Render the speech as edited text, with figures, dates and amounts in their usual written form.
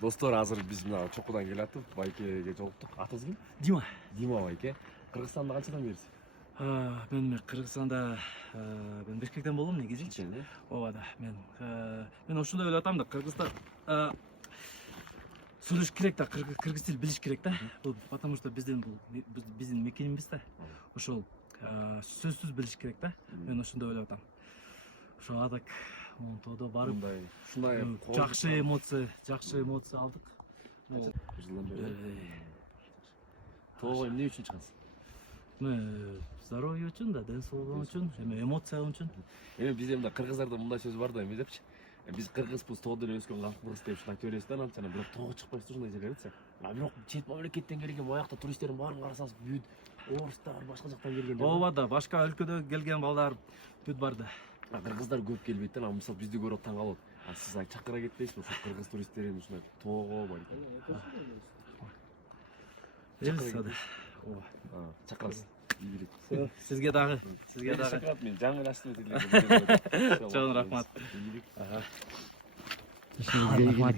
Достор, азыр биз мына чокудан келатып, байкеге жолуктук. Атыңыз ким? Дима. Дима байке. Кыргызстанда канчадан берисиз? Мен Кыргызстанда мен Бишкектен болом негизичи. Ооба да. Мен ошондой ойлоп атам да, Кыргызстан сүйлөш керек да, кыргыз тил билиш керек да. Бул потому что биздин мекенибиз да. Ошол сөзсүз билиш керек да. Мен ошондой ойлоп атам. Ошо адак тоодо барып Ушундай жакшы эмоция алдык. Бир жылдан бери. Тоого эмне үчүн чыгасыз? Здоровье үчүн да, ден соолугу үчүн, эмоция үчүн. Биз эмне кыргыздарда мындай сөз бар да, эме депчи. Биз кыргызбыз, тоодо эле өскөн калкпыз деп ушундай айтып беребиз да, анткени бирок тоого чыкпайсыз ушундай жерлердечи. Бирок чет мамлекеттен келген, буякта туристтердин баарын карасаңыз, бүт орустар, башка жактан келген. Ооба да, башка өлкөдөн келген балдар бүт бар да. Кыргыздар көп келбейт да, мисалы бизди көрүп таң калып. Сиз чакыра кетпейсизби ошо кыргыз туристтерин ушундай тоого барып? Ооба. Чакырасыз. Сизге дагы. Мен жаңы ачтым деле. Чоң рахмат. Ийгилик. Рахмат.